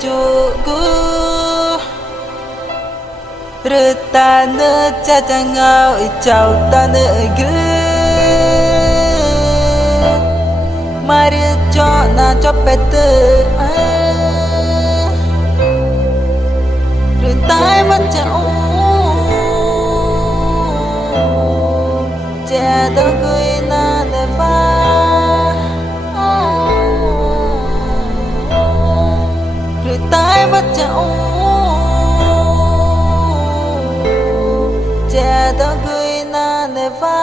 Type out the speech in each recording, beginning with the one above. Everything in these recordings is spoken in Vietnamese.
Juku Retane cacangau icau tane ge Mari cok na copete Retai macam Jada kui na neva Retai macam Jada kui na neva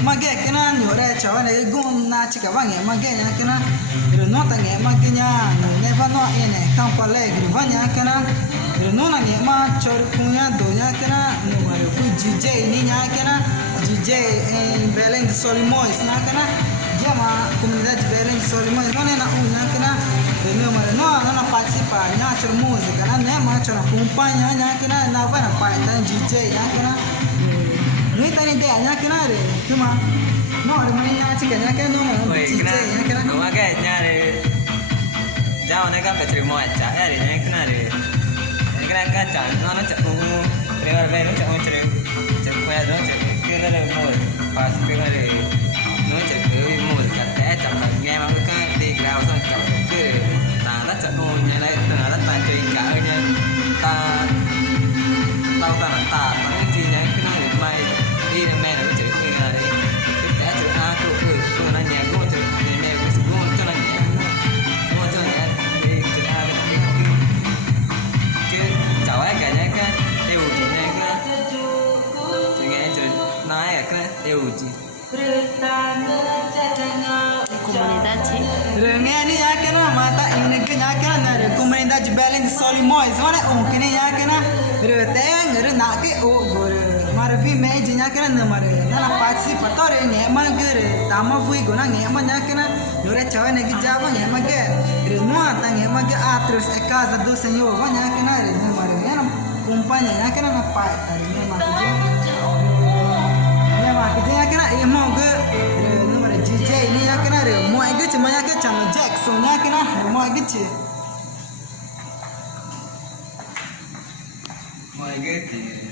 Mage kena nyore cawan lagi gum na cika bange mage nya kena no tange mage nya no neva no ene kampa le grivanya kena no na nge ma chor punya do nya kena no mare fu DJ ni nya kena DJ em BELEM de SOLIMOES nya kena dia ma comunidade BELEM de SOLIMOES no na nya kena no mare no na participa nya chor música na ne ma chor acompanha nya kena na vai na parte DJ nya kena Ni tadi dia nya kena re cuma no ada mana nya cika nya kena no nya kena no maga nya re jauh nak apa terima aja re nya kena re kena kaca no cak ungu terima re no cak ungu cak kaya no cak kena re mo pas kena re no cak mo kata cak nya mak kan di grau sang cak ke ta la cak ungu nya lai ta la ta cuy ka nya ta tao ta ta ta ni nya kena re mai đi là mẹ nó chửi người là đi cái té chửi a cô nó nhẹ cô chửi mẹ cái sự luôn cho nó nhẹ luôn cho nhẹ đi chửi a cái cháu ấy cả nhá cái đều chỉ nhá cái chửi nghe chửi nói cái đều chỉ Comunidade rồi nghe đi nhá cái nó mà tại những cái nhá cái này rồi comunidade BELEM de SOLIMOES mà lại cái này nhá cái nó rồi té rồi nã cái rồi Maravi meji nya kena na mare na participa tore ne magere tama vui gona ne manya kena yore chawa ne gijaba ne mage re no ata ne mage atros e casa do senhor vanya kena re ne mare ne companhia nya kena na pai ne mage mah kerja kena mau ke nomor DJ ini ya kena mau ke cuma ya ke cuma Jackson ya kena mau ke cie Mau gitu.